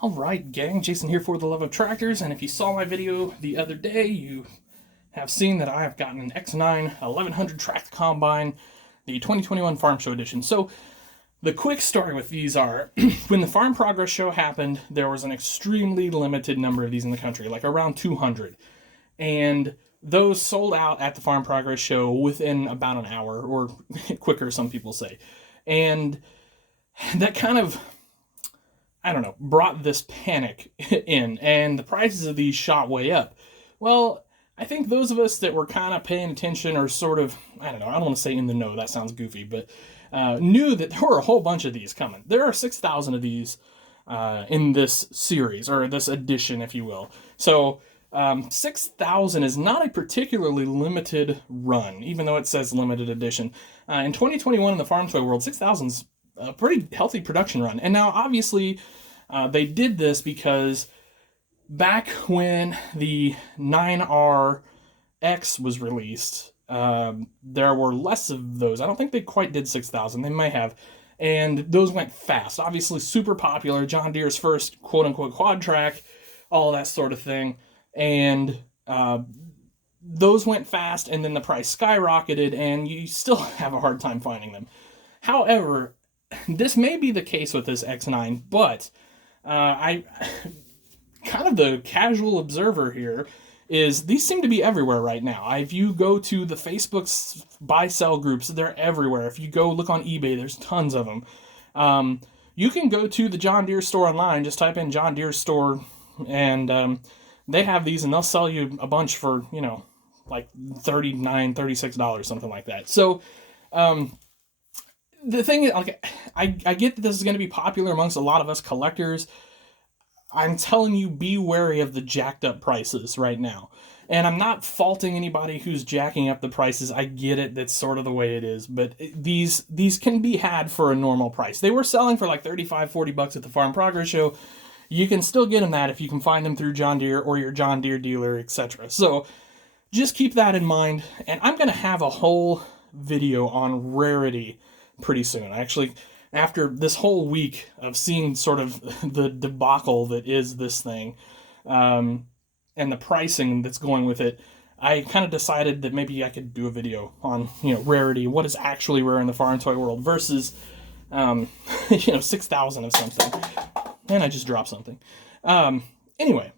Alright gang, Jason here for the Love of Tractors, and if you saw my video the other day, you have seen that I have gotten an X9 1100 tracked combine, the 2021 Farm Show Edition. So, the quick story with these are, when the Farm Progress Show happened, there was an extremely limited number of these in the country, like around 200. And those sold out at the Farm Progress Show within about an hour, or quicker, some people say. And that kind of, I don't know, brought this panic in, and the prices of these shot way up. Well, I think those of us that were kind of paying attention or sort of, I don't know, I don't want to say in the know, that sounds goofy, but knew that there were a whole bunch of these coming. There are 6,000 of these in this series, or this edition, if you will. So 6,000 is not a particularly limited run, even though it says limited edition. In 2021 in the farm toy world, 6,000 is a pretty healthy production run. And now, obviously, they did this because back when the 9RX was released, there were less of those. I don't think they quite did 6,000. They may have. And those went fast. Obviously, super popular. John Deere's first quote-unquote quad track, all that sort of thing. And those went fast, and then the price skyrocketed, and you still have a hard time finding them. However, this may be the case with this X9, but I kind of the casual observer here is these seem to be everywhere right now. If you go to the Facebook buy-sell groups, they're everywhere. If you go look on eBay, there's tons of them. You can go to the John Deere store online, just type in John Deere store, and they have these, and they'll sell you a bunch for, you know, like $39, $36, something like that. So, the thing is, like, I get that this is going to be popular amongst a lot of us collectors. I'm telling you, be wary of the jacked up prices right now. And I'm not faulting anybody who's jacking up the prices. I get it. That's sort of the way it is. But these can be had for a normal price. They were selling for like $35, $40 at the Farm Progress Show. You can still get them that if you can find them through John Deere or your John Deere dealer, etc. So just keep that in mind. And I'm going to have a whole video on rarity pretty soon. Actually, after this whole week of seeing sort of the debacle that is this thing, and the pricing that's going with it, I kind of decided that maybe I could do a video on, you know, rarity, what is actually rare in the farm toy world versus, 6,000 of something. And I just dropped something. Anyway,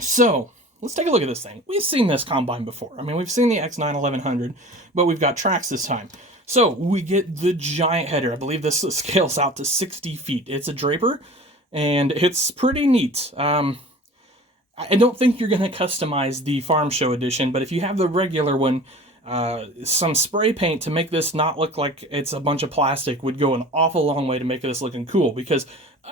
so let's take a look at this thing. We've seen this combine before. I mean, we've seen the X9 1100, but we've got tracks this time. So we get the giant header. I believe this scales out to 60 feet. It's a Draper, and it's pretty neat. I don't think you're going to customize the Farm Show Edition, but if you have the regular one, some spray paint to make this not look like it's a bunch of plastic would go an awful long way to make this looking cool, because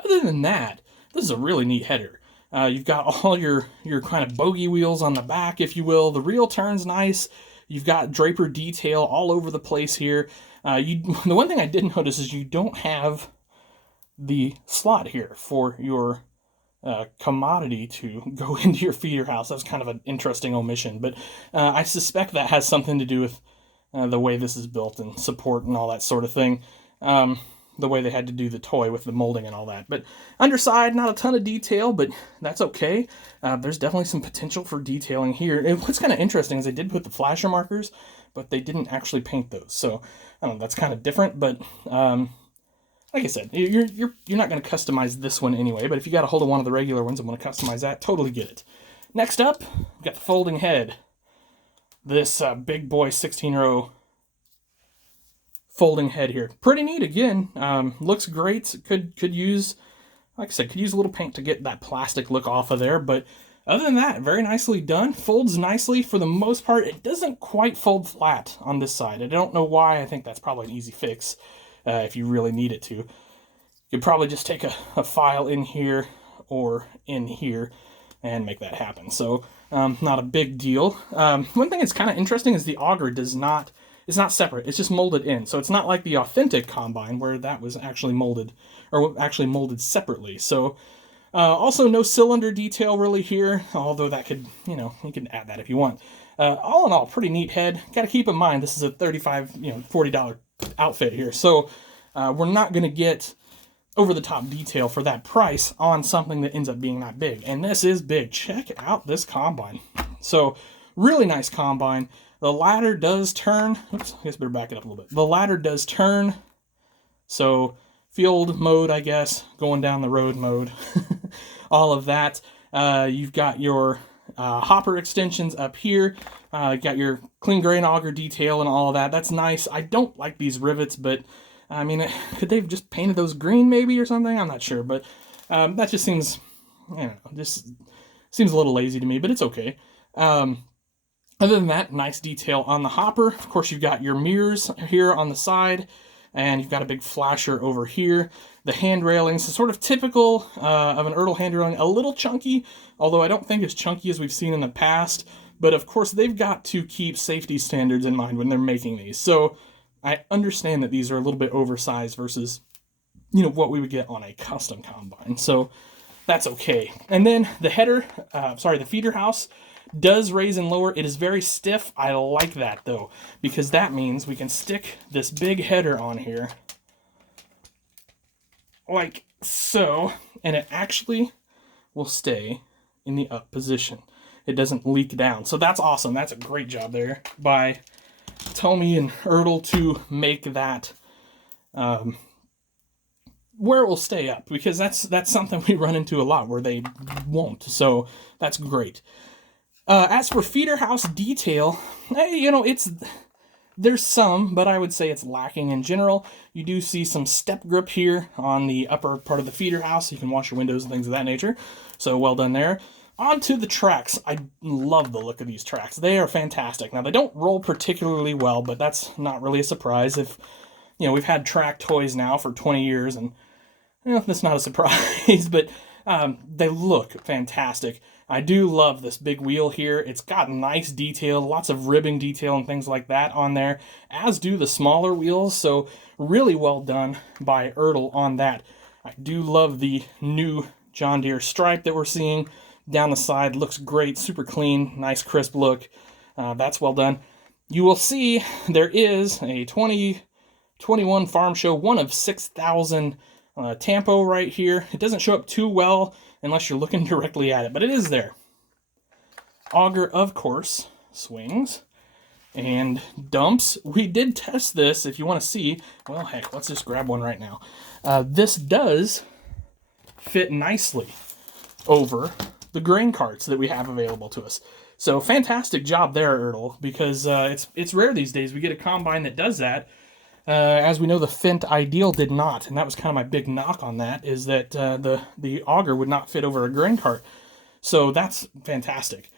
other than that, this is a really neat header. You've got all your kind of bogey wheels on the back, if you will. The reel turns nice. You've got Draper detail all over the place here. The one thing I did notice is you don't have the slot here for your commodity to go into your feeder house. That's kind of an interesting omission, but I suspect that has something to do with the way this is built and support and all that sort of thing. The way they had to do the toy with the molding and all that. But underside, not a ton of detail, but that's okay. There's definitely some potential for detailing here. And what's kind of interesting is they did put the flasher markers, but they didn't actually paint those. So, I don't know, that's kind of different, but like I said, you're not going to customize this one anyway, but if you got a hold of one of the regular ones and want to customize that, totally get it. Next up, we've got the folding head. This big boy 16-row folding head here. Pretty neat again. Looks great. Could use, like I said, could use a little paint to get that plastic look off of there, but other than that, very nicely done. Folds nicely for the most part. It doesn't quite fold flat on this side. I don't know why. I think that's probably an easy fix if you really need it to. You could probably just take a file in here or in here and make that happen. So not a big deal. One thing that's kind of interesting is the auger it's not separate. It's just molded in. So it's not like the authentic combine where that was actually molded, or actually molded separately. So also no cylinder detail really here, although that could, you can add that if you want. All in all, pretty neat head. Got to keep in mind this is a $35, $40 outfit here. So we're not going to get over-the-top detail for that price on something that ends up being that big. And this is big. Check out this combine. So, really nice combine. The ladder does turn. Oops, I guess I better back it up a little bit. The ladder does turn. So, field mode, I guess, going down the road mode. All of that. You've got your hopper extensions up here. Got your clean grain auger detail and all of that. That's nice. I don't like these rivets, but I mean, could they have just painted those green maybe or something? I'm not sure, but that just seems, I don't know, just seems a little lazy to me, but it's okay. Other than that, nice detail on the hopper. Of course, you've got your mirrors here on the side, and you've got a big flasher over here. The hand railings, sort of typical of an Ertl hand railing, a little chunky, although I don't think as chunky as we've seen in the past. But of course, they've got to keep safety standards in mind when they're making these. So I understand that these are a little bit oversized versus, you know, what we would get on a custom combine. So that's okay. And then the header, the feeder house does raise and lower. It is very stiff. I like that though, because that means we can stick this big header on here like so, and it actually will stay in the up position. It doesn't leak down. So that's awesome. That's a great job there by Tommy and Ertl to make that where it will stay up, because that's something we run into a lot where they won't. So that's great. As for feeder house detail, you know, there's some, but I would say it's lacking in general. You do see some step grip here on the upper part of the feeder house. You can wash your windows and things of that nature. So well done there. On to the tracks. I love the look of these tracks. They are fantastic. Now, they don't roll particularly well, but that's not really a surprise. If, you know, we've had track toys now for 20 years, and, you know, that's not a surprise, but they look fantastic. I do love this big wheel here. It's got nice detail, lots of ribbing detail and things like that on there, as do the smaller wheels, so really well done by Ertl on that. I do love the new John Deere stripe that we're seeing down the side. Looks great, super clean, nice crisp look. That's well done. You will see there is a 2021 Farm Show, one of 6,000 tampo right here. It doesn't show up too well unless you're looking directly at it, but it is there. Auger, of course, swings and dumps. We did test this, if you want to see. Well, heck, let's just grab one right now. This does fit nicely over the grain carts that we have available to us. So fantastic job there, Ertl, because it's rare these days we get a combine that does that. As we know, the Fendt Ideal did not, and that was kind of my big knock on that, is that the auger would not fit over a grain cart. So that's fantastic.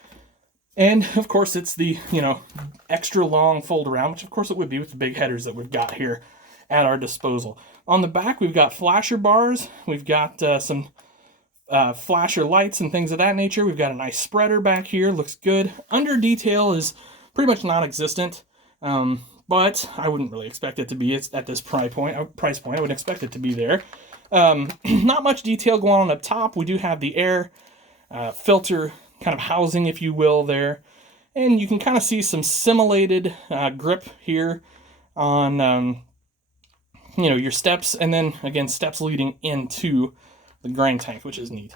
And of course, it's the, you know, extra long fold around, which of course it would be with the big headers that we've got here at our disposal. On the back, we've got flasher bars. We've got some flasher lights and things of that nature. We've got a nice spreader back here. Looks good. Under detail is pretty much non-existent. But I wouldn't really expect it to be. It's at this price point. I wouldn't expect it to be there. Not much detail going on up top. We do have the air filter kind of housing, if you will, there. And you can kind of see some simulated grip here on, you know, your steps. And then, again, steps leading into the grain tank, which is neat.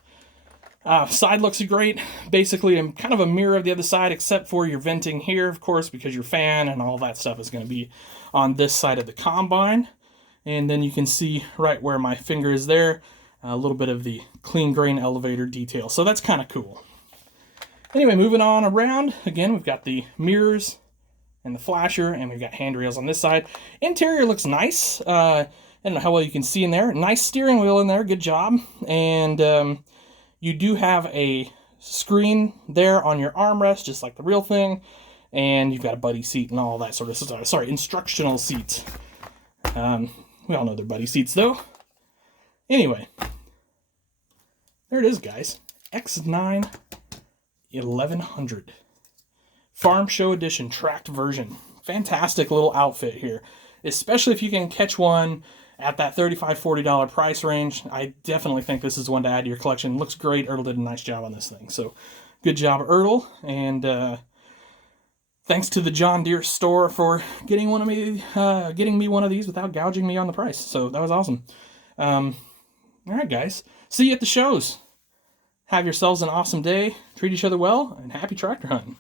Side looks great. Basically, kind of a mirror of the other side, except for your venting here, of course, because your fan and all that stuff is going to be on this side of the combine. And then you can see right where my finger is there, a little bit of the clean grain elevator detail. So that's kind of cool. Anyway, moving on around, again, we've got the mirrors and the flasher, and we've got handrails on this side. Interior looks nice. I don't know how well you can see in there. Nice steering wheel in there. Good job. And you do have a screen there on your armrest, just like the real thing. And you've got a buddy seat and all that sort of stuff. Sorry, instructional seats. We all know they're buddy seats, though. Anyway, there it is, guys. X9 1100. Farm Show Edition, tracked version. Fantastic little outfit here. Especially if you can catch one at that $35, $40 price range. I definitely think this is one to add to your collection. Looks great. Ertl did a nice job on this thing. So, good job, Ertl. And thanks to the John Deere store for getting me one of these without gouging me on the price. So, that was awesome. All right, guys. See you at the shows. Have yourselves an awesome day. Treat each other well, and happy tractor hunting.